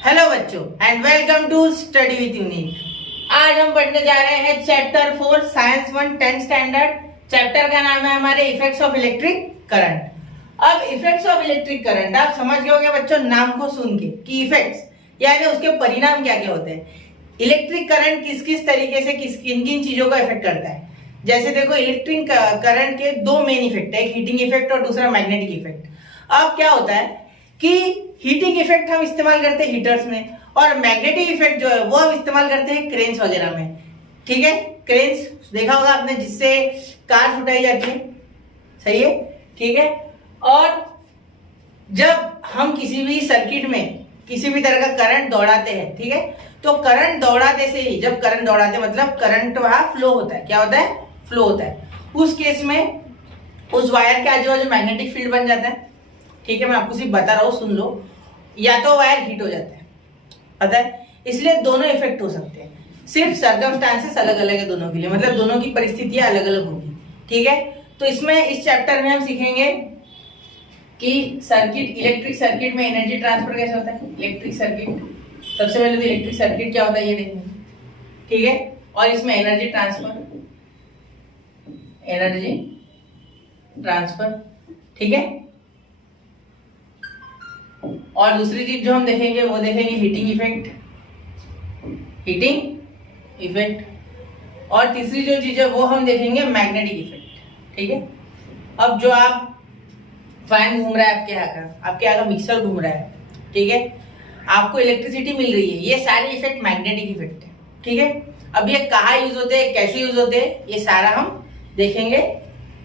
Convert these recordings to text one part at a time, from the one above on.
Hello बच्चों and welcome to study with Unique. आज हम पढ़ने जा रहे हैं chapter 4 science 1 10th standard. Chapter का नाम है हमारे इफेक्ट्स ऑफ इलेक्ट्रिक करंट। अब इफेक्ट्स ऑफ इलेक्ट्रिक करंट आप समझ गए होंगे बच्चों नाम को सुन के कि इफेक्ट्स यानी उसके परिणाम क्या क्या होते हैं। इलेक्ट्रिक करंट किस किस तरीके से किन किन चीजों का इफेक्ट करता है। जैसे देखो इलेक्ट्रिक करंट के दो मेन इफेक्ट है, एक हीटिंग इफेक्ट और दूसरा मैग्नेटिक इफेक्ट। अब क्या होता है कि हीटिंग इफेक्ट हम इस्तेमाल करते हैं हीटर्स में और मैग्नेटिक इफेक्ट जो है वो हम इस्तेमाल करते हैं क्रेन्स वगैरह में। ठीक है, क्रेन्स देखा होगा आपने जिससे कार उठाई जाती है, सही है, ठीक है। और जब हम किसी भी सर्किट में किसी भी तरह का करंट दौड़ाते हैं, ठीक है, तो करंट दौड़ाते से ही जब करंट दौड़ाते मतलब करंट वहां फ्लो होता है। क्या होता है? फ्लो होता है। उस केस में उस वायर के आजू बाजू मैग्नेटिक फील्ड बन जाता है। ठीक है, मैं आपको सिर्फ बता रहा हूँ, सुन लो। या तो वायर हीट हो जाता है, पता है, इसलिए दोनों इफेक्ट हो सकते हैं। सिर्फ सर्कमस्टांसेस अलग अलग है दोनों के लिए, मतलब दोनों की परिस्थितियां अलग अलग होगी। ठीक है, तो इसमें इस चैप्टर में हम सीखेंगे कि सर्किट, इलेक्ट्रिक सर्किट में एनर्जी ट्रांसफर कैसे होता है। इलेक्ट्रिक सर्किट, सबसे पहले तो इलेक्ट्रिक सर्किट क्या होता है ये देखेंगे, ठीक है। और इसमें एनर्जी ट्रांसफर, ठीक है। और दूसरी चीज जो हम देखेंगे वो देखेंगे हीटिंग इफेक्ट। और तीसरी जो चीज है वो हम देखेंगे मैग्नेटिक इफेक्ट। ठीक है, अब जो आप फैन घूम रहा है आपके यहाँ का मिक्सर घूम रहा है, ठीक है, आपको इलेक्ट्रिसिटी मिल रही है, ये सारे इफेक्ट मैग्नेटिक इफेक्ट है। ठीक है, अब ये कहाँ यूज होते हैं, कैसे यूज होते हैं, ये सारा हम देखेंगे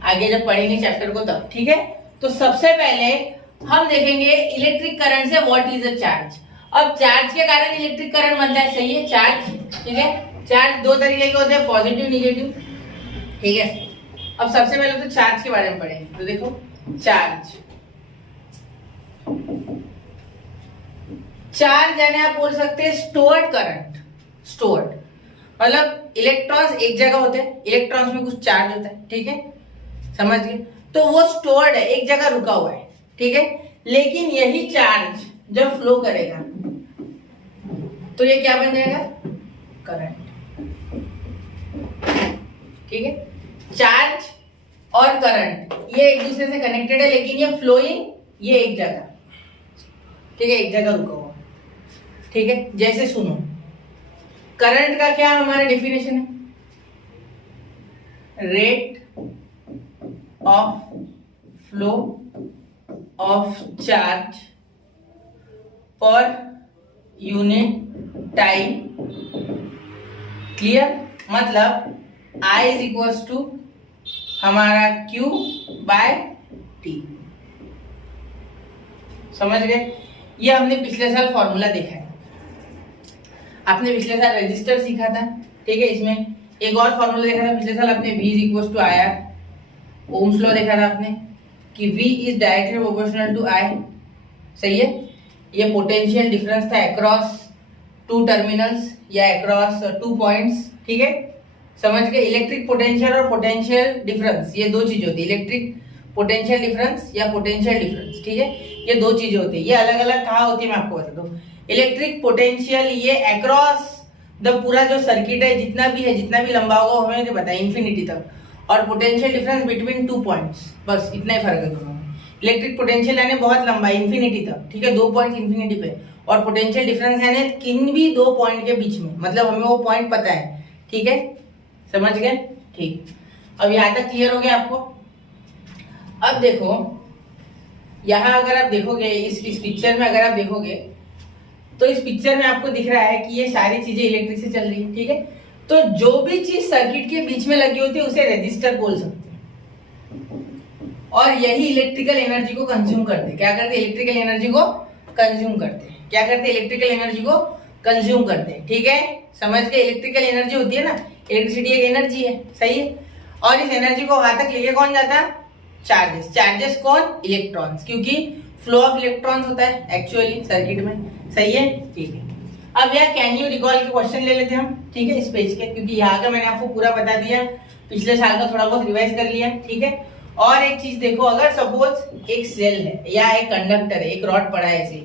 आगे जब पढ़ेंगे चैप्टर को तब। ठीक है, तो सबसे पहले हम देखेंगे इलेक्ट्रिक करंट से व्हाट इज अ चार्ज। अब चार्ज के कारण इलेक्ट्रिक करंट बनता है, सही है, चार्ज। ठीक है, चार्ज दो तरीके के होते हैं, पॉजिटिव निगेटिव। ठीक है, अब सबसे पहले तो चार्ज के बारे में पढ़ेंगे। तो देखो चार्ज यानी आप बोल सकते हैं स्टोर्ड करंट। स्टोर्ड मतलब इलेक्ट्रॉन्स एक जगह होते हैं, इलेक्ट्रॉन्स में कुछ चार्ज होता है, ठीक है, समझ गए। तो वो स्टोर्ड है, एक जगह रुका हुआ है, ठीक है। लेकिन यही चार्ज जब फ्लो करेगा तो ये क्या बन जाएगा? करंट। ठीक है, चार्ज और करंट ये एक दूसरे से कनेक्टेड है, लेकिन ये फ्लोइंग ये एक जगह, ठीक है, एक जगह रुका हुआ। ठीक है, जैसे सुनो, करंट का क्या हमारा डेफिनेशन है? Rate of flow of charge per unit time. Clear? मतलब I इज इक्वल्स टू हमारा Q बाय T। समझ गए? ये हमने पिछले साल फॉर्मूला देखा है। आपने पिछले साल रजिस्टर सीखा था, ठीक है, इसमें एक और फॉर्मूला देखा था पिछले साल आपने, V is equals to IR। Ohm's law देखा था आपने कि V is directly proportional to I, सही है। ये पोटेंशियल डिफरेंस था अक्रॉस टू टर्मिनल्स या अक्रॉस टू पॉइंट्स। ठीक है, समझ गए। इलेक्ट्रिक पोटेंशियल और पोटेंशियल डिफरेंस ये दो चीजें होती है, इलेक्ट्रिक पोटेंशियल डिफरेंस या पोटेंशियल डिफरेंस। ठीक है, ये दो चीजें होती है। ये अलग अलग कहाँ होती है मैं आपको बता दूं। इलेक्ट्रिक पोटेंशियल ये अक्रॉस द पूरा जो सर्किट है जितना भी लंबा होगा हमें पता है इंफिनिटी तक, और potential difference between two points, बस इतना ही फर्क है दोनों में। इलेक्ट्रिक पोटेंशियल यानी बहुत लंबा इंफिनिटी तक, ठीक है, दो पॉइंट इंफिनिटी पे, और पोटेंशियल डिफरेंस यानी किन भी दो पॉइंट के बीच में, मतलब हमें वो पॉइंट पता है। ठीक है, समझ गए? ठीक, अब यहाँ तक क्लियर हो गया आपको। अब देखो यहाँ अगर आप देखोगे इस पिक्चर में, अगर आप देखोगे तो इस पिक्चर में आपको दिख रहा है कि ये सारी चीजें इलेक्ट्रिक से चल रही है। ठीक है, तो जो भी चीज सर्किट के बीच में लगी होती है उसे रेजिस्टर बोल सकते हैं, और यही इलेक्ट्रिकल एनर्जी को कंज्यूम करते हैं। क्या करते हैं? इलेक्ट्रिकल एनर्जी को कंज्यूम करते हैं। क्या करते हैं? इलेक्ट्रिकल एनर्जी को कंज्यूम करते हैं। ठीक है, समझ के? इलेक्ट्रिकल एनर्जी होती है ना, इलेक्ट्रिसिटी एक एनर्जी है, सही है। और इस एनर्जी को वहां तक लेके कौन जाता है? चार्जेस। चार्जेस कौन? इलेक्ट्रॉन्स, क्योंकि फ्लो ऑफ इलेक्ट्रॉन्स होता है एक्चुअली सर्किट में, सही है, ठीक है। अब यार कैन यू रिकॉल के क्वेश्चन ले लेते हैं हम, ठीक है, इस पेज के, क्योंकि यहाँ का मैंने आपको पूरा बता दिया, पिछले साल का थोड़ा बहुत रिवाइज कर लिया, ठीक है। और एक चीज देखो, अगर सपोज एक सेल है या एक कंडक्टर है, एक रॉड पड़ा है ऐसे,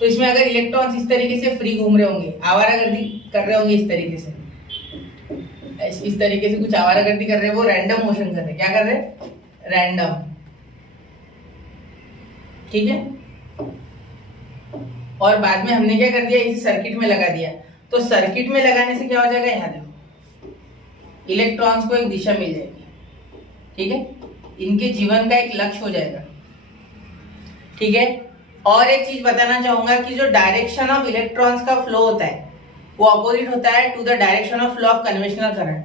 तो इसमें अगर इलेक्ट्रॉन्स इस तरीके से फ्री घूम रहे होंगे, आवारागर्दी कर रहे होंगे इस तरीके से, इस तरीके से कुछ आवारागर्दी कर रहे हैं, वो रैंडम मोशन कर रहे हैं। क्या कर रहे हैं? रैंडम। ठीक है। और बाद में हमने क्या कर दिया, इसे सर्किट में लगा दिया। तो सर्किट में लगाने से क्या हो जाएगा, यहाँ देखो, इलेक्ट्रॉन्स को एक दिशा मिल जाएगी। ठीक है, इनके जीवन का एक लक्ष्य हो जाएगा। ठीक है। और एक चीज बताना चाहूंगा कि जो डायरेक्शन ऑफ इलेक्ट्रॉन्स का फ्लो होता है वो अपोजिट होता है to the direction of flow of conventional current.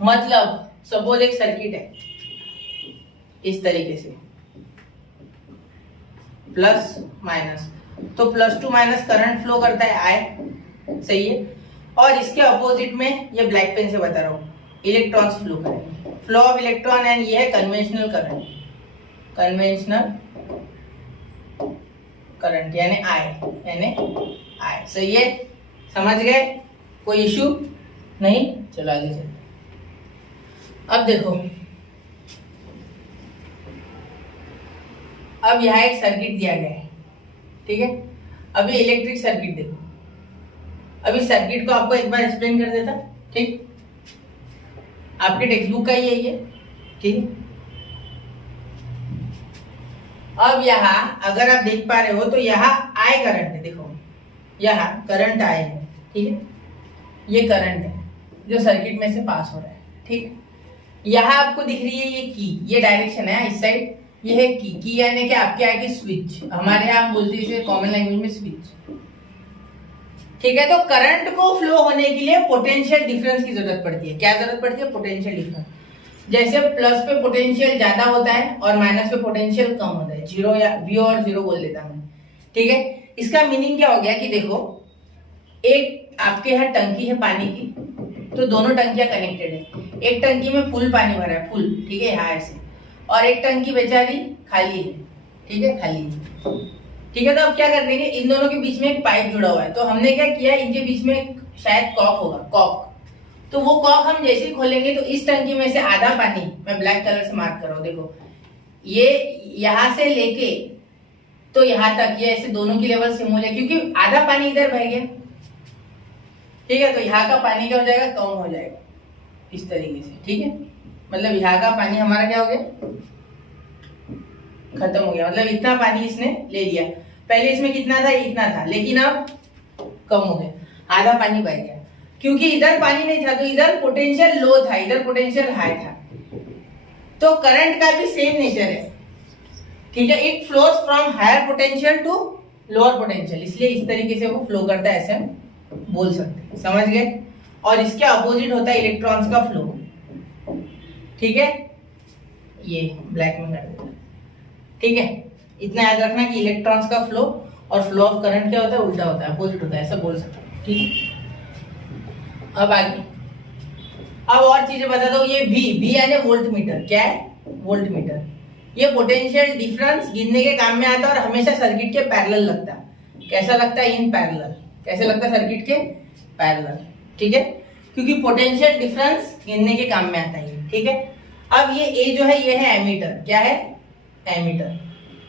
मतलब सपोज एक सर्किट है इस तरीके से, प्लस माइनस, तो plus to minus current flow करता है आई, सही है। और इसके अपोजिट में ये ब्लैक पेन से बता रहा हूं, इलेक्ट्रॉन्स फ्लो करेंगे, फ्लो ऑफ इलेक्ट्रॉन, एंड ये है कन्वेंशनल करंट, कन्वेंशनल करंट यानी आई, सही है। समझ गए? कोई इश्यू नहीं? चलो आगे चलते। अब देखो, अब यहाँ एक सर्किट दिया गया है। ठीक है। अभी इलेक्ट्रिक सर्किट देखो, अभी सर्किट को आपको एक बार एक्सप्लेन कर देता। ठीक, आपके टेक्स्ट बुक का ही है ये। ठीक है। अब यहाँ अगर आप देख पा रहे हो तो यहाँ आई करंट है, देखो यहाँ करंट आई है। ठीक है, ये करंट है जो सर्किट में से पास हो रहा है। ठीक, यहाँ आपको दिख रही है ये की, ये डायरेक्शन है इस साइड, ये है की यानी कि आपके आगे स्विच, हमारे यहाँ हम बोलते हैं इसे कॉमन लैंग्वेज में स्विच। ठीक है। तो करंट को फ्लो होने के लिए पोटेंशियल डिफरेंस की जरूरत पड़ती है। क्या जरूरत पड़ती है? Potential difference. जैसे प्लस पे पोटेंशियल ज्यादा होता है और माइनस पे पोटेंशियल कम होता है, जीरो या वी और जीरो बोल देता मैं। ठीक है। इसका मीनिंग क्या हो गया कि देखो, एक आपके यहाँ टंकी है पानी की, तो दोनों टंकियां कनेक्टेड है। एक टंकी में फुल पानी भरा है, फुल, ठीक है, यहाँ ऐसे, और एक टंकी बेचारी खाली है। ठीक है, खाली है। ठीक है। तो अब क्या कर देंगे, इन दोनों के बीच में एक पाइप जुड़ा हुआ है, तो हमने क्या किया, इनके बीच में शायद कॉक होगा, कॉक। तो वो कॉक हम जैसे ही खोलेंगे तो इस टंकी में से आधा पानी, मैं ब्लैक कलर से मार्क कर रहा हूं, देखो ये यहां से लेके तो यहां तक, ये ऐसे दोनों की लेवल सेम हो जाए, क्योंकि आधा पानी इधर बह गया। ठीक है। तो यहाँ का पानी क्या हो जाएगा, कम हो जाएगा इस तरीके से। ठीक है, मतलब यहाँ का पानी हमारा क्या हो गया, खत्म हो गया। मतलब इतना पानी इसने ले लिया। पहले इसमें कितना था, इतना था, लेकिन अब कम हो गया, आधा पानी बह गया, क्योंकि इधर पानी नहीं था, तो इधर पोटेंशियल लो था, इधर पोटेंशियल हाई था। तो करंट का भी सेम नेचर है। ठीक है, it flows from higher potential to lower potential, इसलिए इस तरीके से वो फ्लो करता है, ऐसे हम बोल सकते हैं। समझ गए? और इसके अपोजिट होता है इलेक्ट्रॉन्स का फ्लो। ठीक है, ये ब्लैक में कर देता। ठीक है, इतना याद रखना कि इलेक्ट्रॉन्स का फ्लो और फ्लो ऑफ करंट क्या होता है, उल्टा होता है, अपोजिट होता है, ऐसा बोल सकते हैं। ठीक है। अब आगे, अब और चीजें बता दो। ये V यानी वोल्ट मीटर, क्या है, वोल्ट मीटर। ये पोटेंशियल डिफरेंस गिनने के काम में आता है और हमेशा सर्किट के पैरेलल लगता है। कैसा लगता है, इन पैरेलल। कैसे लगता है, सर्किट के पैरेलल। ठीक है, क्योंकि पोटेंशियल डिफरेंस गिनने के काम में आता है। ठीक है। अब ये A जो है, ये है एमीटर। क्या है, एमीटर।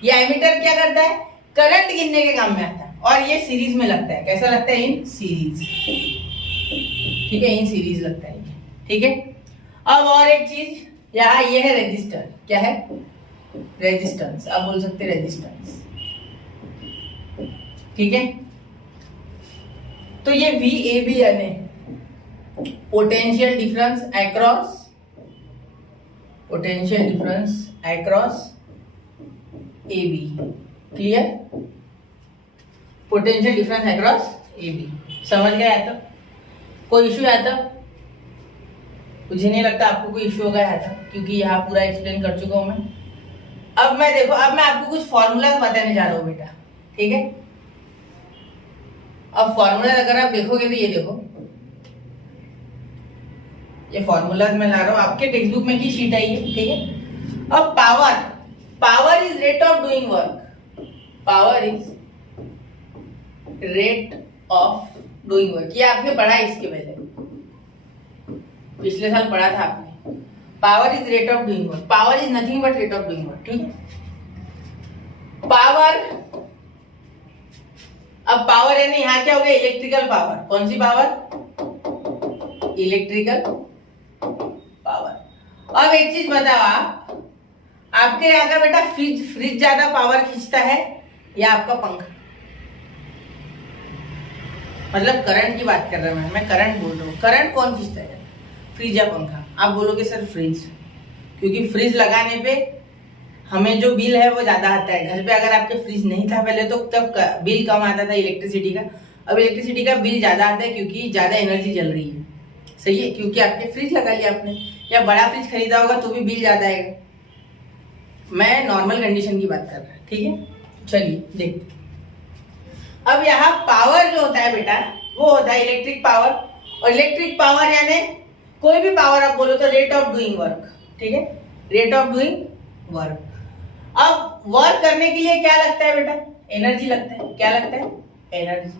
ये एमीटर क्या करता है, करंट गिनने के काम में आता है, और ये सीरीज में लगता है। कैसा लगता है, इन सीरीज। ठीक है, इन सीरीज लगता है। ठीक है। अब और एक चीज, यहाँ ये है रेजिस्टर। क्या है, रेजिस्टेंस, आप बोल सकते हैं रेजिस्टेंस। ठीक है। तो ये VAB यानी potential difference across, potential difference across AB। Clear, potential difference across AB। समझ गए? आता कोई इश्यू आता? मुझे नहीं लगता आपको कोई इश्यू होगा यहाँ तक, क्योंकि यहाँ पूरा एक्सप्लेन कर चुका हूं मैं। अब मैं देखो, अब मैं आपको कुछ फॉर्मूला बताने जा रहा हूँ बेटा। ठीक है। अब फॉर्मूला अगर आप देखोगे तो ये देखो, ये फॉर्मूलाज मैं ला रहा हूँ, आपके टेक्स्ट बुक में की शीट आई है। ठीक है। अब power is rate of doing work, power is rate of doing work. ये आपने पढ़ा है इसके पहले, पिछले साल पढ़ा था आपने। Power is rate of doing work, power is nothing but rate of doing work. ठीक है। पावर अब पावर यानी यहाँ क्या हो गया, इलेक्ट्रिकल पावर। कौन सी पावर, इलेक्ट्रिकल पावर। अब एक चीज बताओ आप, आपके यहाँ का बेटा फ्रिज ज्यादा पावर खींचता है या आपका पंखा? मतलब करंट की बात कर रहा हूं मैं करंट बोल रहा हूँ। करंट कौन खींचता है, फ्रिज या पंखा? आप बोलोगे सर फ्रिज, क्योंकि फ्रिज लगाने पे हमें जो बिल है वो ज्यादा आता है। घर पे अगर आपके फ्रिज नहीं था पहले तो तब बिल कम आता था इलेक्ट्रिसिटी का, अब इलेक्ट्रिसिटी का बिल ज्यादा आता है क्योंकि ज्यादा एनर्जी जल रही है। सही है, क्योंकि आपके फ्रिज लगा लिया आपने, या बड़ा फ्रिज खरीदा होगा तो भी बिल ज्यादा आएगा। मैं नॉर्मल कंडीशन की बात कर रहा हूँ, ठीक है। चलिए देखते, अब यहाँ पावर जो होता है बेटा वो होता है इलेक्ट्रिक पावर। और इलेक्ट्रिक पावर यानी कोई भी पावर आप बोलो तो रेट ऑफ डूइंग वर्क, ठीक है, रेट ऑफ डूइंग वर्क। अब वर्क करने के लिए क्या लगता है बेटा, एनर्जी लगता है। क्या लगता है, एनर्जी।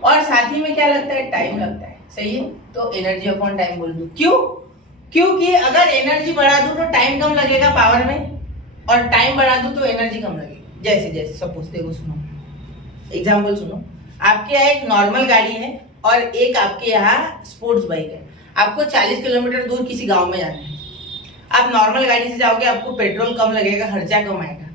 और साथ ही में क्या लगता है, टाइम लगता है। सही है, तो एनर्जी अपॉन टाइम बोल दो। क्यों, क्योंकि अगर एनर्जी बढ़ा दूं तो टाइम कम लगेगा पावर में, और टाइम बढ़ा दूं तो एनर्जी कम लगेगी। जैसे जैसे सपोज देखो, सुनो एग्जाम्पल सुनो, आपके यहाँ एक नॉर्मल गाड़ी है और एक आपके यहाँ स्पोर्ट्स बाइक है। आपको 40 किलोमीटर दूर किसी गांव में जाना है। आप नॉर्मल गाड़ी से जाओगे, आपको पेट्रोल कम लगेगा, खर्चा कम आएगा,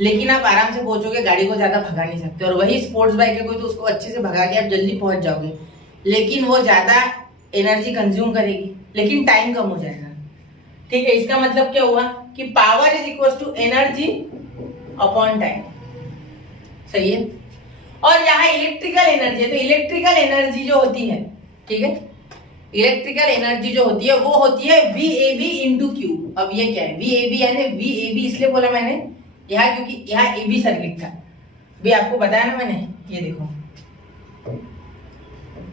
लेकिन आप आराम से पहुंचोगे, गाड़ी को ज्यादा भगा नहीं सकते। और वही स्पोर्ट्स बाइक है कोई तो उसको अच्छे से भगा के आप जल्दी पहुंच जाओगे, लेकिन वो ज्यादा एनर्जी कंज्यूम करेगी, लेकिन टाइम कम हो जाएगा। ठीक है, इसका मतलब क्या हुआ कि power is equal to energy upon time. सही है। और यहाँ इलेक्ट्रिकल एनर्जी है, तो इलेक्ट्रिकल एनर्जी जो होती है, ठीक है, इलेक्ट्रिकल एनर्जी जो होती है वो होती है VAB इंटू क्यू। अब ये क्या है, VAB यानी VAB इसलिए बोला मैंने यहाँ क्योंकि यहाँ AB सर्किट था, भी आपको बताया ना मैंने। ये देखो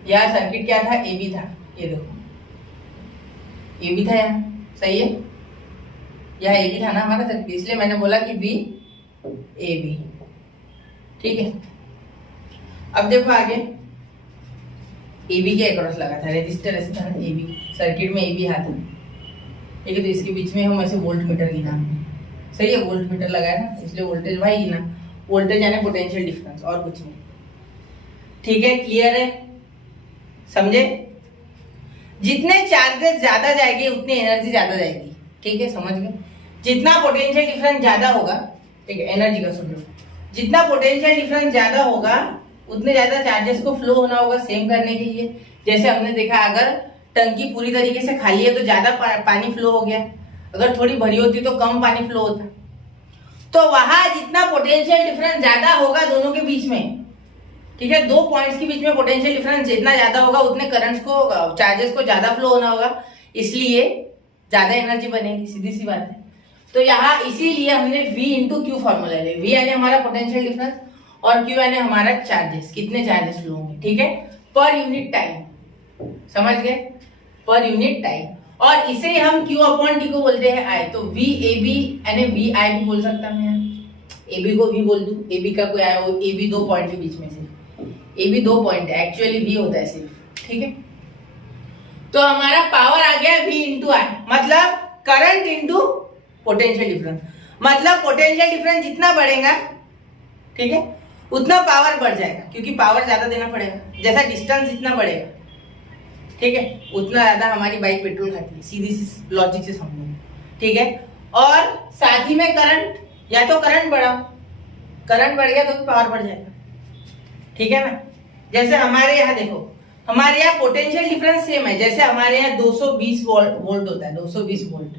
यहाँ सर्किट क्या था, AB था। ये देखो AB था यहाँ। सही है, यहाँ AB था ना हमारा सर्किट, इसलिए मैंने बोला कि VAB। ठीक है, अब देखो आगे, AB के अक्रॉस लगा था, रेजिस्टर ऐसे था ना, AB सर्किट में AB हाथ में। ठीक है, तो इसके बीच में हम ऐसे वोल्ट मीटर गिना हमने। सही है, वोल्ट मीटर लगाया ना, इसलिए वोल्टेज भाई गिना। वोल्टेज यानी पोटेंशियल डिफरेंस, और कुछ नहीं। ठीक है, क्लियर है, समझे? जितने चार्जेस ज्यादा जाएंगे उतनी एनर्जी ज्यादा जाएगी। ठीक है, समझ गए? जितना पोटेंशियल डिफरेंस ज्यादा होगा, ठीक है, एनर्जी का सुन लो, जितना पोटेंशियल डिफरेंस ज्यादा होगा उतने ज्यादा चार्जेस को फ्लो होना होगा सेम करने के लिए। जैसे हमने देखा, अगर टंकी पूरी तरीके से खाली है तो ज्यादा पानी फ्लो हो गया, अगर थोड़ी भरी होती तो कम पानी फ्लो होता। तो वहां जितना पोटेंशियल डिफरेंस ज्यादा होगा दोनों के बीच में, ठीक है, दो पॉइंट्स के बीच में पोटेंशियल डिफरेंस जितना ज्यादा होगा उतने करंट्स को, चार्जेस को ज्यादा फ्लो होना होगा, इसलिए ज्यादा एनर्जी बनेगी। सीधी सी बात है। तो यहाँ इसीलिए हमने V इंटू क्यू फॉर्मूला ले। V यानी हमारा पोटेंशियल डिफरेंस और Q यानी हमारा चार्जेस, कितने चार्जेस फ्लो होंगे। ठीक है, पर यूनिट टाइम। समझ गए, पर यूनिट टाइम। और इसे हम Q अपॉन T को बोलते हैं I। तो VAB यानी VI भी बोल सकता हूँ, AB को V बोल दूं, AB का कोई आया हो, AB दो पॉइंट के बीच में से, AB दो पॉइंट है, एक्चुअली V होता है सिर्फ। ठीक है, तो हमारा पावर आ गया V इंटू I, मतलब करंट इंटू पोटेंशियल डिफरेंस। मतलब पोटेंशियल डिफरेंस जितना बढ़ेगा, ठीक है, उतना पावर बढ़ जाएगा, क्योंकि पावर ज्यादा देना पड़ेगा। जैसा डिस्टेंस जितना बढ़ेगा, ठीक है, उतना ज्यादा हमारी बाइक पेट्रोल खाती है। सीधी सी लॉजिक से समझो। ठीक है, और साथ ही में करंट, या तो करंट बढ़ाओ, करंट बढ़ गया तो पावर बढ़ जाएगा। ठीक है ना, जैसे हमारे यहाँ देखो, हमारे यहाँ पोटेंशियल डिफरेंस सेम है। जैसे हमारे यहाँ 220 वोल्ट होता है, 220 वोल्ट,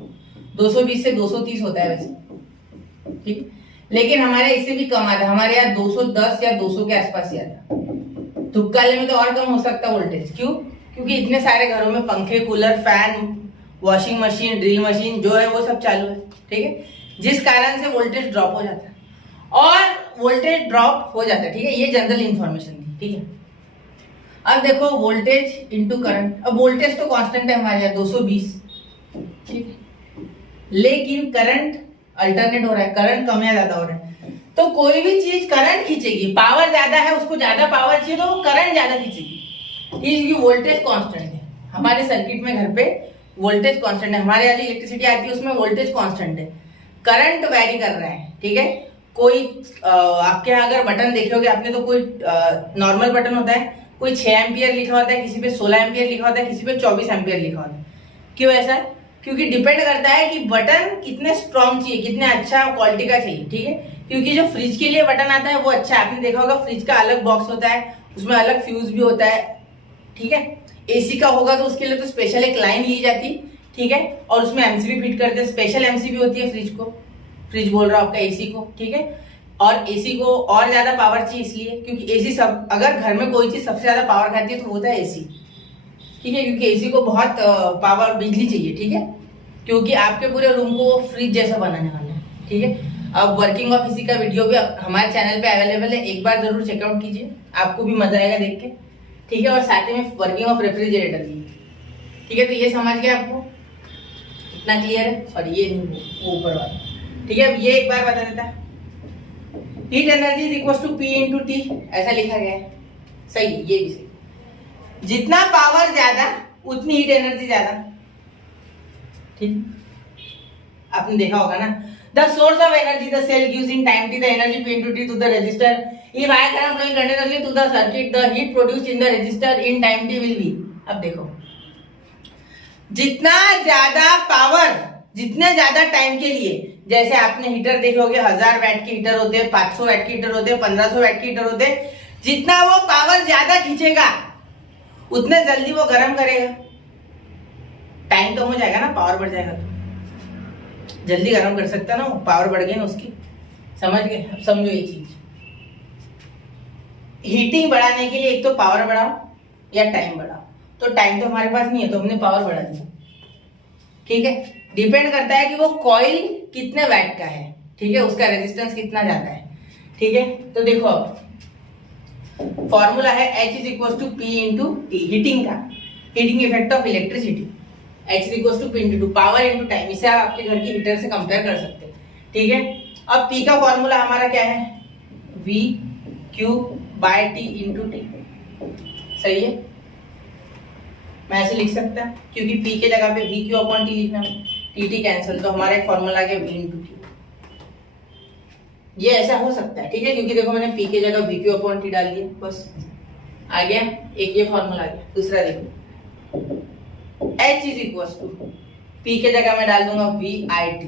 220 से 230 होता है वैसे। ठीक है, लेकिन हमारे इससे भी कम आता है, हमारे यहाँ 210 या 200 के आसपास ही आता है। धुक्काले में तो और कम हो सकता है वोल्टेज। क्यों? क्योंकि इतने सारे घरों में पंखे, cooler, fan, washing machine, drill machine जो है वो सब चालू है। ठीक है, जिस कारण से वोल्टेज ड्रॉप हो जाता है, और वोल्टेज ड्रॉप हो जाता है। ठीक है, ये जनरल इंफॉर्मेशन थी। ठीक है, अब देखो वोल्टेज इंटू करंट। अब वोल्टेज तो कांस्टेंट है हमारे यहाँ 220, ठीक है, लेकिन करंट अल्टरनेट हो रहा है, करंट कम या ज्यादा हो रहा है। तो कोई भी चीज करंट खींचेगी, पावर ज्यादा है उसको ज्यादा पावर चाहिए तो वो करंट ज्यादा खींचेगी, क्योंकि वोल्टेज कांस्टेंट है। हमारे सर्किट में घर पे वोल्टेज कांस्टेंट है, हमारे यहाँ जो इलेक्ट्रिसिटी आती है उसमें वोल्टेज कांस्टेंट है, करंट वेरी कर रहा है। ठीक है, कोई आपके यहाँ अगर बटन देखे होगे आपने तो कोई नॉर्मल बटन होता है, कोई 6 एम्पियर लिखा होता है, किसी पे 16 एम्पियर लिखा होता है, किसी पे 24 एम्पियर लिखा होता है। क्यों ऐसा? क्योंकि डिपेंड करता है कि बटन कितने स्ट्रॉन्ग चाहिए, कितने अच्छा क्वालिटी का चाहिए, ठीक है। क्योंकि जो फ्रिज के लिए बटन आता है वो अच्छा है, आपने देखा होगा फ्रिज का अलग बॉक्स होता है, उसमें अलग फ्यूज भी होता है, ठीक है। एसी का होगा तो उसके लिए तो स्पेशल एक लाइन ली जाती, ठीक है, और उसमें एमसीबी फिट करते हैं, स्पेशल एमसीबी होती है फ्रिज को, फ्रिज बोल रहा हूं आपका एसी को, ठीक है। और एसी को और ज्यादा पावर चाहिए इसलिए क्योंकि एसी सब, अगर घर में कोई चीज सबसे ज्यादा पावर खाती है तो वो होता है एसी, ठीक है, क्योंकि एसी को बहुत पावर बिजली चाहिए, ठीक है, क्योंकि आपके पूरे रूम को वो फ्रिज जैसा बनाने वाला है, ठीक है। अब वर्किंग ऑफ एसी का वीडियो भी हमारे चैनल पे अवेलेबल है, एक बार जरूर चेकआउट कीजिए, आपको भी मजा आएगा देख के, ठीक है। और साथ ही में वर्किंग ऑफ रेफ्रिजरेटर भी, ठीक है। तो ये समझ गया आपको, इतना क्लियर है? सॉरी ये नहीं, वो ऊपर वाला, ठीक है। अब ये एक बार बता देता, heat energy is equal to P into T, ऐसा लिखा गया है, सही, ये भी सही। जितना पावर ज्यादा उतनी हीट एनर्जी ज्यादा, ठीक, आपने देखा होगा ना। The source of energy the cell gives in time T, the energy P into T to the resistor, if I current flowing continuously to the circuit, the heat produced in the resistor in time T will be. अब देखो, जितना ज्यादा power, जितने ज्यादा time के लिए, जैसे आपने हीटर देखे होंगे 1000 वैट के हीटर होते हैं, 500 वैट के हीटर होते हैं, 1500 वैट के हीटर होते हैं, जितना वो पावर ज्यादा खींचेगा उतने जल्दी वो गर्म करेगा, टाइम कम हो जाएगा ना, पावर बढ़ जाएगा तो जल्दी गर्म कर सकता ना, पावर बढ़ गई ना उसकी, समझ गए? अब समझो ये चीज, हीटिंग बढ़ाने के लिए एक तो पावर बढ़ाओ या टाइम बढ़ाओ, तो टाइम तो हमारे पास नहीं है तो हमने पावर बढ़ा दिया, ठीक है। डिपेंड करता है कि वो कॉइल कितने वैट का है, ठीक है, उसका रेजिस्टेंस कितना जाता है, ठीक है। तो देखो अब फॉर्मूला है H is equal to P into t, heating का, heating effect of electricity, H is equal to P into power into time, इसे आप आपके घर की हीटर से कंपेयर कर सकते हैं, ठीक है। अब P का फॉर्मूला हमारा क्या है? V Q by T into T, सही है, मैं ऐसे लिख सकता क्योंकि P के जगह पे V Q अपॉन T लिखना है, टी कैंसिल, तो हमारा एक फॉर्मूला आ गया V इंटू टी, ये ऐसा हो सकता है, ठीक है, क्योंकि देखो मैंने P के जगह V Q अपॉन T डाल दिया, बस आ गया एक, ये फॉर्मूला आ गया। दूसरा देखो H is equal to P के जगह मैं डाल दूंगा V I T,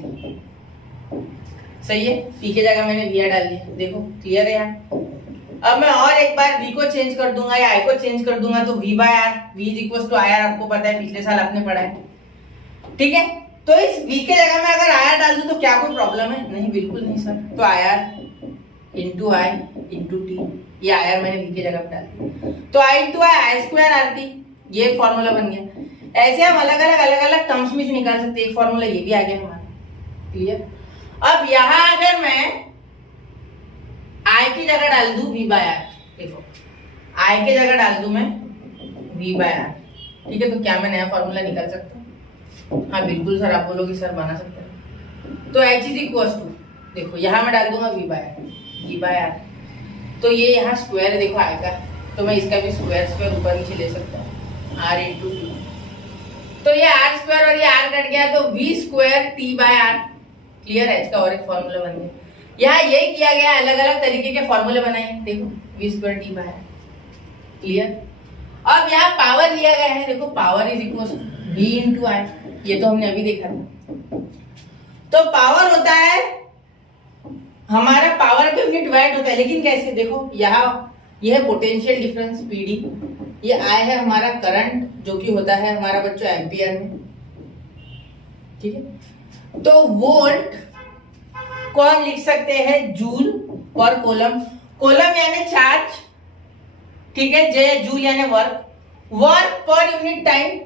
सही है, P के जगह मैंने V I डाल दिया, देखो क्लियर है यार। अब मैं और एक बार V को चेंज कर दूंगा या I को चेंज कर दूंगा तो V by R, V is equal to IR, आपको पता है पिछले साल आपने पढ़ा है, ठीक है। तो इस V के जगह में अगर IR डाल दूं तो क्या कोई प्रॉब्लम है? नहीं, बिल्कुल नहीं सर। तो IR into I into T, ये IR मैंने V के जगह पे डाल दिया, तो I into I square RT, ये एक फॉर्मूला बन गया। ऐसे हम अलग अलग टर्म्स में निकाल सकते हैं, एक फॉर्मूला ये भी आ गया हमारा, क्लियर। अब यहाँ अगर मैं I की जगह डाल दूं V बाय R, देखो I के जगह डाल दूं मैं V बाय R, ठीक है, तो क्या मैं नया फॉर्मूला निकाल सकता हूँ? हाँ बिल्कुल सर, आप बोलोगे सर बना सकते हैं। तो H इज इक्वल टू, देखो यहाँ मैं डाल दूंगा V बाय R, तो ये यहाँ स्क्वायर है, देखो I का, तो मैं इसका भी स्क्वायर ऊपर नीचे ले सकता हूँ, R इंटू टी, तो ये R स्क्वायर और ये R कट गया तो V square T by R, clear है। इसका और एक फॉर्मूला बन गया। यहाँ यही किया गया, अलग अलग तरीके के फॉर्मूले बनाए, देखो V square T by R, clear. अब यहाँ पावर लिया गया है, देखो power is equal to V into I, ये तो हमने अभी देखा था। तो पावर होता है हमारा, पावर पे यूनिट वाट होता है, लेकिन कैसे? देखो यहाँ यह है पोटेंशियल डिफरेंस PD, ये I है हमारा करंट जो कि होता है हमारा बच्चों एम्पियर में, ठीक है। तो वोल्ट को हम लिख सकते हैं जूल पर कोलम, कोलम यानी चार्ज, ठीक है, जे जूल यानी work, work per unit time,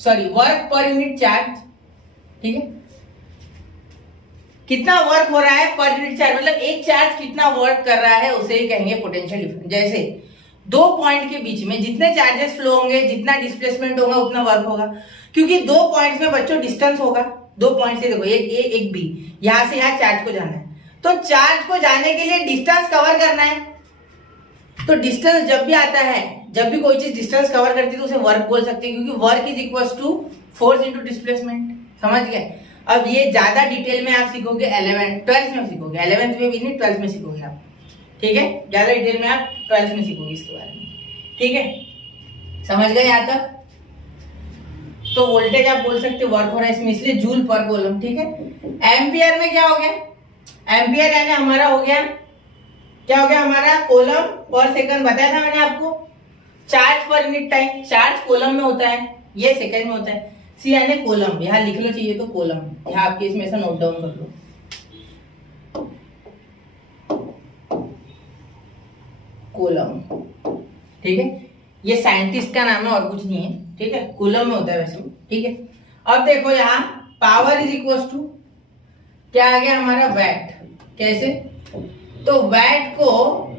sorry work per unit charge, ठीक है, कितना वर्क हो रहा है पर यूनिट चार्ज, मतलब एक चार्ज कितना वर्क कर रहा है उसे ही कहेंगे पोटेंशियल डिफरेंस। जैसे दो पॉइंट के बीच में जितने चार्जेस फ्लो होंगे, जितना डिस्प्लेसमेंट होगा उतना वर्क होगा, क्योंकि दो पॉइंट्स में बच्चों डिस्टेंस होगा, दो पॉइंट से देखो एक ए एक बी, यहां से यहां चार्ज को जाना है, तो चार्ज को जाने के लिए डिस्टेंस कवर करना है, तो डिस्टेंस जब भी आता है, जब भी कोई चीज डिस्टेंस कवर करती है तो उसे वर्क बोल सकते हैं, क्योंकि work is equal to force into displacement, समझ गए। अब ये ज्यादा डिटेल में आप सीखोगे 12th में सीखोगे, 11th में भी नहीं 12th में सीखोगे आप, ठीक है। ज्यादा डिटेल में आप 12th में सीखोगे इसके बारे में, ठीक है। समझ गए यहाँ तक? तो वोल्टेज आप बोल सकते हो वर्क हो रहा है इसमें, इसलिए जूल पर कूलम, ठीक है। एम्पियर में क्या हो गया? एम्पियर यानी हमारा हो गया, क्या हो गया हमारा? Coulomb per second. बताया था मैंने आपको, charge per unit time. Charge coulomb में होता है, ये सेकंड में होता है। सी यानी कूलम, यहाँ लिख लो चाहिए तो कूलम, यहाँ आपके इसमें ऐसा नोट डाउन कर लो। कूलम, ठीक है। ये साइंटिस्ट का नाम है और कुछ नहीं है, ठीक है। कूलम में होता है वैसे, ठीक है। अब देखो यहाँ पावर इज इक्वल टू क्या आ गया हमारा? वैट। कैसे? तो वैट को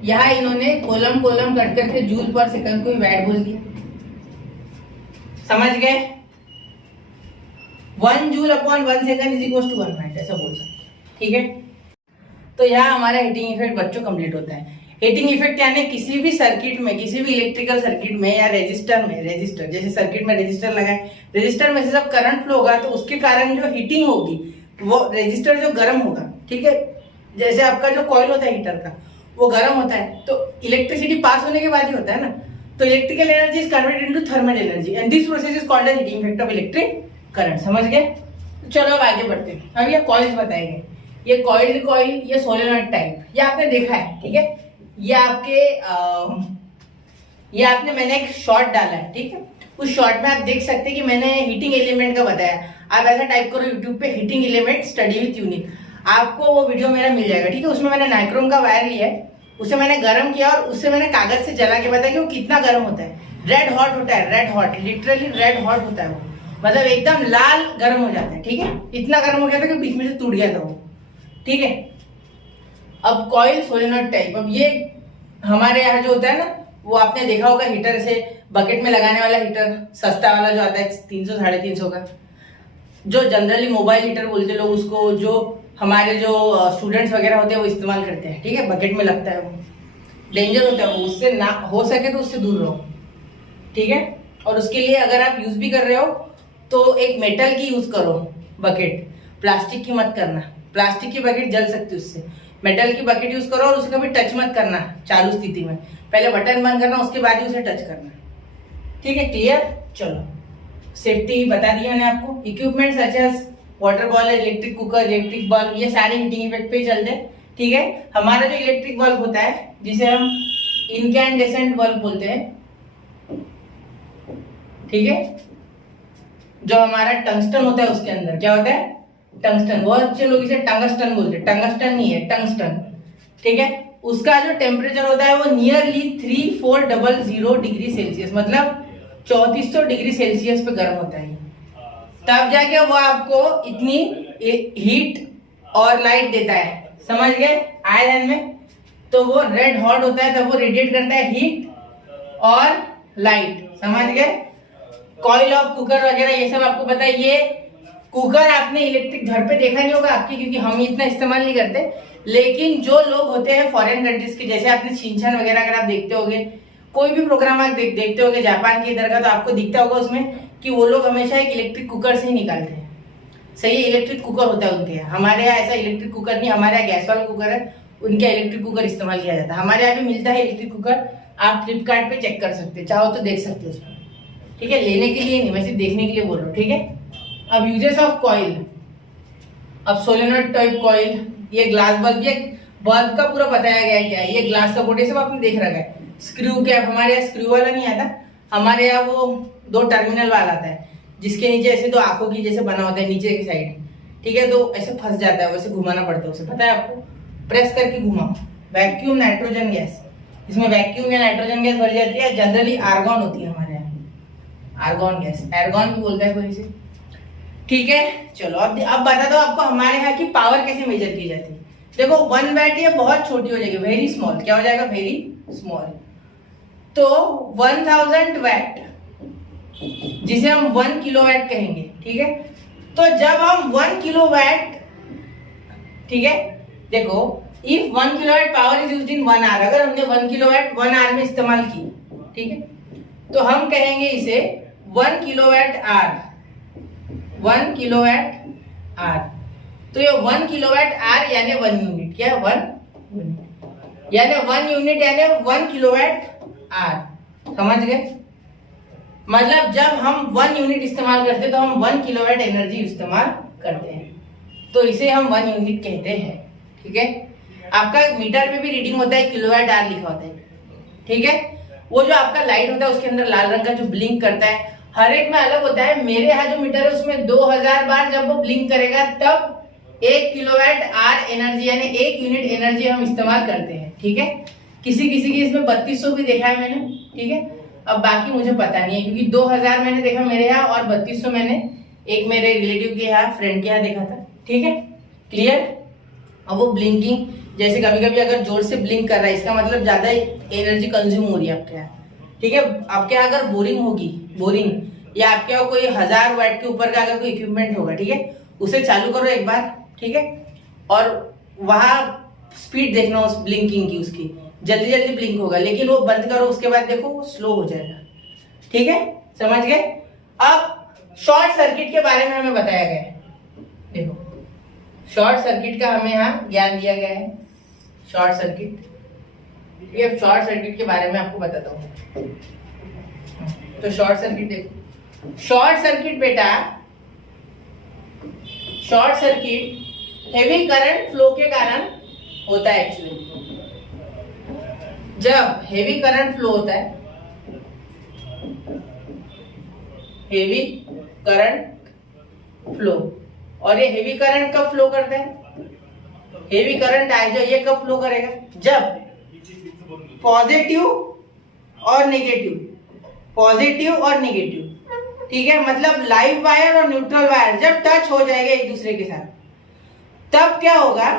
यहाँ इन्होंने कॉलम कॉलम कट करके जूल पर सेकंड को वैट बोल दिया। समझ गए? 1 joule upon 1 second is equal to 1 watt, ऐसा बोल सकते, ठीक है। तो यहाँ हमारा हीटिंग इफेक्ट बच्चों कंप्लीट होता है। हीटिंग इफेक्ट यानी किसी भी सर्किट में, किसी भी इलेक्ट्रिकल सर्किट में या रेजिस्टर में, रेजिस्टर जैसे सर्किट में रेजिस्टर लगा है, रेजिस्टर में से जब करंट फ्लो होगा तो उसके कारण जो हीटिंग होगी वो रेजिस्टर जो गर्म होगा, ठीक है। जैसे आपका जो कॉइल होता है हीटर का वो गर्म होता है, तो इलेक्ट्रिसिटी पास होने के बाद ही होता है ना। तो electrical energy is converted into thermal energy and this process is called as heating effect of electric current. समझ गए? तो चलो अब आगे बढ़ते हैं। अब ये कॉइल्स बताएंगे, ये कॉइल कॉइल, ये सोलेनॉइड टाइप, ये आपने देखा है, ठीक है। ये आपने मैंने एक शॉर्ट डाला है, ठीक है। उस शॉर्ट में आप देख सकते हैं कि मैंने हीटिंग एलिमेंट का बताया। आप ऐसा टाइप करो यूट्यूब पे heating element study with unique, आपको वो वीडियो मेरा मिल जाएगा, ठीक है। उसमें मैंने नाइक्रोम का वायर लिया है, उसे मैंने गर्म किया और उससे मैंने कागज से जला के बताया कि वो कितना गर्म होता है। रेड हॉट होता है, red hot, literally red hot होता है वो, मतलब एकदम लाल गर्म हो जाता है, ठीक है। इतना गर्म हो गया था कि बीच में से टूट गया था वो, ठीक है। अब कॉइल सोलेनॉइड टाइप, अब ये हमारे यहाँ जो होता है ना, वो आपने देखा होगा हीटर से बकेट में लगाने वाला हीटर, सस्ता वाला जो आता है 300 350 का, जो जनरली मोबाइल हीटर बोलते लोग उसको, जो हमारे जो स्टूडेंट्स वगैरह होते हैं वो इस्तेमाल करते हैं, ठीक है। बकेट में लगता है, वो डेंजर होता है, वो उससे ना हो सके तो उससे दूर रहो, ठीक है। और उसके लिए अगर आप यूज भी कर रहे हो तो एक मेटल की यूज करो बकेट, प्लास्टिक की मत करना। प्लास्टिक की बकेट जल सकती है उससे, मेटल की बकेट यूज करो और उसका भी टच मत करना चालू स्थिति में, पहले बटन बंद करना उसके बाद ही उसे टच करना, ठीक है। क्लियर? चलो सेफ्टी बता दिया मैंने आपको। Equipment such as water boiler, electric cooker, electric bulb, ये सारे हीटिंग इफेक्ट पे ही चलते हैं, ठीक है। हमारा जो इलेक्ट्रिक बल्ब होता है जिसे हम इनकैंडेसेंट बल्ब बोलते हैं, ठीक है। जो हमारा टंगस्टन होता है उसके अंदर क्या होता है? टंगस्टन। बहुत अच्छे लोग इसे टंगस्टन बोलते हैं, टंगस्टन नहीं है, टंगस्टन, ठीक है। उसका जो टेम्परेचर होता है वो नियरली 3400 डिग्री सेल्सियस, मतलब 3400 डिग्री सेल्सियस पे गर्म होता है, तब जाके वो आपको इतनी हीट और लाइट देता है। समझ गए? आए ध्यान में? तो वो रेड हॉट होता है, तब वो रेडिएट करता है हीट और लाइट। समझ गए? कॉइल ऑफ कुकर वगैरह ये सब आपको पता है। ये कुकर आपने इलेक्ट्रिक घर पे देखा नहीं होगा आपके, क्योंकि हम इतना इस्तेमाल नहीं करते, लेकिन जो लोग होते हैं फॉरेन कंट्रीज के, जैसे आपने शिनचैन वगैरह अगर आप देखते होगे, कोई भी प्रोग्राम आप देखते होगे जापान के इधर का, तो आपको दिखता होगा उसमें कि वो लोग हमेशा एक इलेक्ट्रिक कुकर से ही निकालते हैं। सही है, इलेक्ट्रिक कुकर होता है उनके यहाँ। हमारे यहाँ ऐसा इलेक्ट्रिक कुकर नहीं, हमारे यहाँ गैस वाला कुकर है, उनके यहाँ इलेक्ट्रिक कुकर इस्तेमाल किया जाता है। हमारे यहाँ भी मिलता है इलेक्ट्रिक कुकर, आप फ्लिपकार्ट पे चेक कर सकते हैं, चाहो तो देख सकते हो उसमें, ठीक है। लेने के लिए नहीं, वैसे देखने के लिए बोल रहा हूँ, ठीक है। अब यूजेस ऑफ कॉइल, अब सोलेनॉइड टाइप कॉइल, ये ग्लास बल्ब, ये बल्ब का पूरा बताया गया है क्या है, ये ग्लास सपोर्ट, ये सब आपने देख रखा है। स्क्रू कैप, हमारे यहाँ स्क्रू वाला नहीं आता, हमारे यहाँ वो 2 टर्मिनल वाला आता है, जिसके नीचे ऐसे 2 आंखों की जैसे बना होता है नीचे की साइड, ठीक है। तो ऐसे फंस जाता है, वैसे घुमाना पड़ता है उसे, पता है आपको, प्रेस करके घुमाओ। वैक्यूम नाइट्रोजन गैस, इसमें वैक्यूम या नाइट्रोजन गैस भरी जाती है, जनरली आर्गॉन होती है हमारे यहाँ, आर्गॉन गैस, एर्गॉन भी बोलता है कोई से, ठीक है। चलो अब बता दो आपको हमारे यहाँ की पावर कैसे मेजर की जाती है। देखो 1 वैट ये बहुत छोटी हो जाएगी, वेरी स्मॉल, क्या हो जाएगा? Very small. तो 1000 वैट जिसे हम 1 किलोवाट कहेंगे, ठीक है। तो जब हम 1 किलोवाट, ठीक है, देखो if 1 kilowatt power is used in 1 hour, अगर हमने 1 किलोवाट 1 आवर में इस्तेमाल की, ठीक है, तो हम कहेंगे इसे 1 किलोवाट आवर, 1 किलोवाट आर। तो ये 1 किलोवाट आर यानी 1 यूनिट, क्या है 1 यूनिट, यानी 1 यूनिट यानी 1 किलोवाट आर। समझ गए? मतलब जब हम 1 यूनिट इस्तेमाल करते हैं तो हम 1 किलोवाट एनर्जी इस्तेमाल करते हैं, तो इसे हम 1 यूनिट कहते हैं। ठीक है, आपका मीटर पे भी रीडिंग होता है, किलोवाट आर लिखा होता है। ठीक है, वो जो आपका लाइट होता है उसके अंदर लाल रंग का जो ब्लिंक करता है, हर एक में अलग होता है। मेरे यहाँ जो मीटर है उसमें 2000 बार जब वो ब्लिंक करेगा तब 1 किलोवाट आर एनर्जी यानी 1 यूनिट एनर्जी हम इस्तेमाल करते हैं। ठीक है, किसी किसी की इसमें 3200 भी देखा है मैंने। ठीक है, अब बाकी मुझे पता नहीं है क्योंकि 2000 मैंने देखा मेरे यहाँ और 3200 मैंने एक मेरे रिलेटिव के यहाँ, फ्रेंड के यहाँ देखा था। ठीक है, क्लियर? अब वो ब्लिंकिंग जैसे कभी कभी अगर जोर से ब्लिंक कर रहा है इसका मतलब ज्यादा एनर्जी कंज्यूम हो रही है आपके यहाँ। ठीक है, आपके यहाँ अगर बोरिंग होगी, बोरिंग या आपके यहाँ कोई 1000 वाट के ऊपर का अगर कोई इक्विपमेंट होगा, ठीक है, उसे चालू करो एक बार। ठीक है, और वहां स्पीड देखना उस ब्लिंकिंग की, उसकी जल्दी जल्दी ब्लिंक होगा, लेकिन वो बंद करो उसके बाद देखो वो स्लो हो जाएगा। ठीक है, समझ गए? अब शॉर्ट सर्किट के बारे में हमें बताया गया है। देखो, शॉर्ट सर्किट का हमें यहाँ ज्ञान दिया गया है। शॉर्ट सर्किट, ये शॉर्ट सर्किट के बारे में आपको बताता हूँ। तो शॉर्ट सर्किट देखो, शॉर्ट सर्किट बेटा, short circuit heavy current flow के कारण होता है। एक्चुअली जब हेवी करंट फ्लो होता है, हेवी करंट फ्लो, और ये हेवी करंट कब फ्लो करता है? हेवी करंट आए जो ये कब फ्लो करेगा? जब पॉजिटिव और नेगेटिव, पॉजिटिव और नेगेटिव, ठीक है, मतलब लाइव वायर और न्यूट्रल वायर जब टच हो जाएगा एक दूसरे के साथ, तब क्या होगा?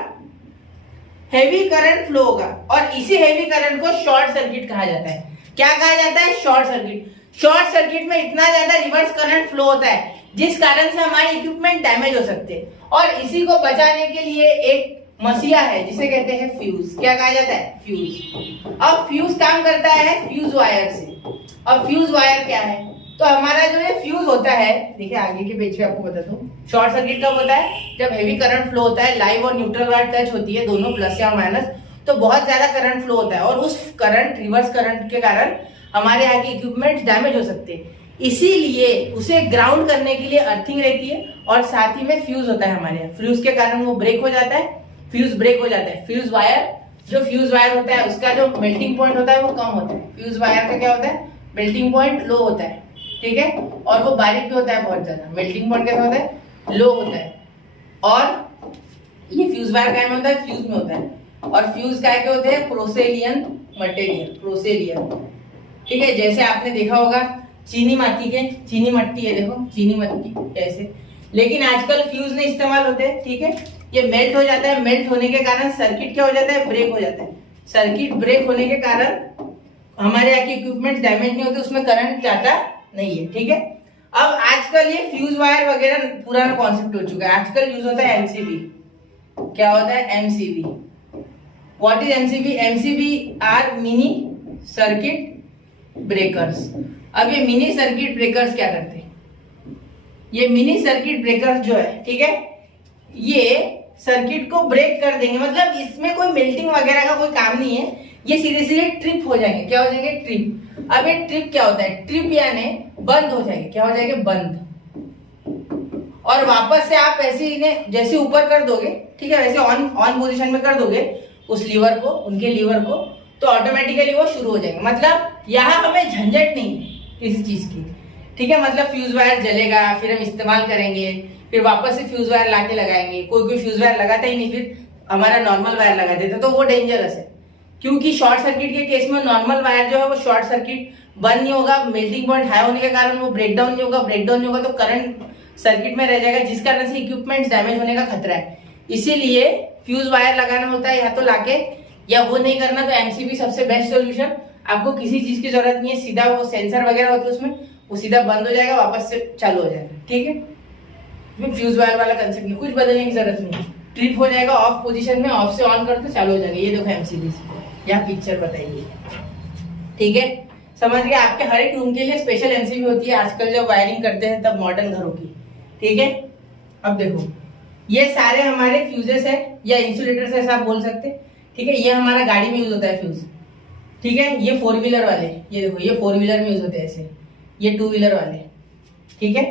हेवी करंट फ्लो होगा। और इसी हेवी करंट को शॉर्ट सर्किट कहा जाता है। क्या कहा जाता है? Short circuit. शॉर्ट सर्किट में इतना ज्यादा रिवर्स करंट फ्लो होता है जिस कारण से हमारे इक्विपमेंट डैमेज हो सकते हैं, और इसी को बचाने के लिए एक मसीहा है जिसे कहते हैं फ्यूज। क्या कहा जाता है? फ्यूज। अब फ्यूज काम करता है फ्यूज वायर से। अब फ्यूज वायर क्या है? तो हमारा जो ये फ्यूज होता है, देखिए आगे के पेज पे आपको बताता हूँ। शॉर्ट सर्किट कब होता है? जब हेवी करंट फ्लो होता है, लाइव और न्यूट्रल वायर टच होती है, दोनों प्लस या माइनस, तो बहुत ज्यादा करंट फ्लो होता है, और उस करंट, रिवर्स करंट के कारण हमारे यहाँ के इक्विपमेंट डैमेज हो सकते हैं। इसीलिए उसे ग्राउंड करने के लिए अर्थिंग रहती है, और साथ ही में फ्यूज होता है हमारे यहाँ। फ्यूज के कारण वो ब्रेक हो जाता है, फ्यूज ब्रेक हो जाता है। फ्यूज वायर, जो फ्यूज वायर होता है उसका जो मेल्टिंग पॉइंट होता है वो कम होता है। फ्यूज वायर का क्या होता है? मेल्टिंग पॉइंट लो होता है। ठीक है, और वो बारीक भी होता है बहुत ज्यादा। मेल्टिंग पॉइंट कैसा होता है? लो होता है। और ये फ्यूज वायर क्या में होता है? फ्यूज में होता है। और फ्यूज क्या के होते हैं? प्रोसेलियन मटेरियल, प्रोसेलियन। ठीक है, जैसे आपने देखा होगा चीनी माटी के, चीनी मट्टी है देखो, चीनी मट्टी ऐसे, लेकिन आजकल फ्यूज नहीं इस्तेमाल होते। ठीक है, ये मेल्ट हो जाता है। मेल्ट होने के कारण सर्किट क्या हो जाता है? ब्रेक हो जाता है। सर्किट ब्रेक होने के कारण हमारे यहाँ के इक्विपमेंट डैमेज नहीं होते, उसमें करंट जाता नहीं है। ठीक है, अब आजकल ये फ्यूज वायर वगैरह पुराना कॉन्सेप्ट हो चुका है। आजकल यूज होता है एमसीबी। क्या होता है? MCB. What is MCB? MCB are mini circuit breakers. अब ये मिनी सर्किट ब्रेकर्स क्या करते हैं? ये मिनी सर्किट ब्रेकर्स जो है, ठीक है, ये सर्किट को ब्रेक कर देंगे। मतलब इसमें कोई मेल्टिंग वगैरह का कोई काम नहीं है, ये सीधे सीधे ट्रिप हो जाएंगे। क्या हो जाएंगे? ट्रिप। अब ये ट्रिप क्या होता है? ट्रिप यानी बंद हो जाएंगे। क्या हो जाएंगे? बंद। और वापस से आप ऐसे इन्हें जैसे ऊपर कर दोगे, ठीक है, वैसे ऑन पोजीशन में कर दोगे उस लीवर को, उनके लीवर को, तो ऑटोमेटिकली वो शुरू हो जाएंगे। मतलब यहाँ हमें झंझट नहीं है किसी चीज की। ठीक है, मतलब फ्यूज वायर जलेगा, फिर हम इस्तेमाल करेंगे, फिर वापस से फ्यूज वायर लाके लगाएंगे। कोई फ्यूज वायर लगाता ही नहीं, फिर हमारा नॉर्मल वायर लगा देता, तो वो डेंजरस है। क्योंकि शॉर्ट सर्किट के केस में नॉर्मल वायर जो है वो शॉर्ट सर्किट बंद नहीं होगा, मेल्टिंग पॉइंट हाई होने के कारण वो ब्रेकडाउन नहीं होगा। ब्रेकडाउन नहीं होगा तो करंट सर्किट में रह जाएगा, जिस कारण से इक्विपमेंट डैमेज होने का खतरा है। इसीलिए फ्यूज वायर लगाना होता है या तो लाके, या वो नहीं करना तो एमसीबी सबसे बेस्ट सोल्यूशन। आपको किसी चीज की जरूरत नहीं है, सीधा वो सेंसर वगैरह होते हैं उसमें, वो सीधा बंद हो जाएगा, वापस से चालू हो जाएगा। ठीक है, फ्यूज वायर वाला कंसेप्ट नहीं, कुछ बदलने की जरूरत नहीं। ट्रिप हो जाएगा ऑफ पोजीशन में, ऑफ से ऑन कर तो चालू हो जाएगा। ये देखो एमसीबी, यहाँ पिक्चर बताइए। ठीक है, समझ गए? आपके हर एक रूम के लिए स्पेशल एमसीबी होती है आजकल जब वायरिंग करते हैं तब मॉडर्न घरों की। ठीक है, अब देखो ये सारे हमारे फ्यूजेस है या इंसुलेटर्स ऐसा आप बोल सकते, ठीक है। ये हमारा गाड़ी में यूज होता है फ्यूज, ठीक है। ये 4 व्हीलर वाले, ये देखो ये 4 व्हीलर में यूज होते हैं ऐसे, ये 2 व्हीलर वाले, ठीक है।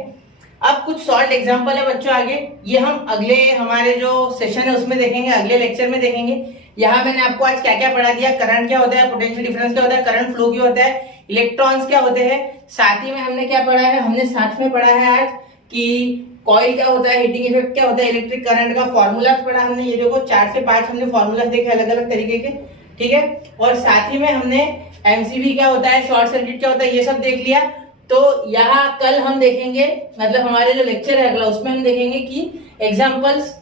अब कुछ सॉल्ट एग्जांपल है बच्चों आगे, ये हम अगले हमारे जो सेशन है उसमें देखेंगे, अगले लेक्चर में देखेंगे। यहाँ मैंने आपको आज क्या क्या पढ़ा दिया, करंट क्या होता है, पोटेंशियल डिफरेंस क्या होता है, करंट फ्लो क्या होता है, इलेक्ट्रॉन्स क्या होते हैं, साथ ही में हमने क्या पढ़ा है, हमने साथ में पढ़ा है आज कि कॉइल क्या होता है, हीटिंग इफेक्ट क्या होता है, इलेक्ट्रिक करंट का फॉर्मूला पढ़ा हमने। ये देखो 4 से 5 हमने फॉर्मूला देखे अलग अलग तरीके के, ठीक है। और साथ ही में हमने एमसीबी क्या होता है, शॉर्ट सर्किट क्या होता है, ये सब देख लिया। तो यहाँ कल हम देखेंगे, मतलब हमारे जो लेक्चर है अगला उसमें हम देखेंगे कि एग्जाम्पल्स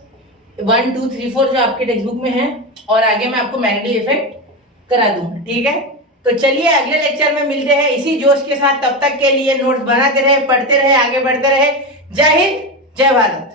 1 2 3 4 जो आपके टेक्स्ट बुक में है, और आगे मैं आपको मैग्नेटिक इफेक्ट करा दूंगा, ठीक है। तो चलिए अगले लेक्चर में मिलते हैं इसी जोश के साथ। तब तक के लिए नोट्स बनाते रहे, पढ़ते रहे, आगे बढ़ते रहे। जय हिंद, जय भारत।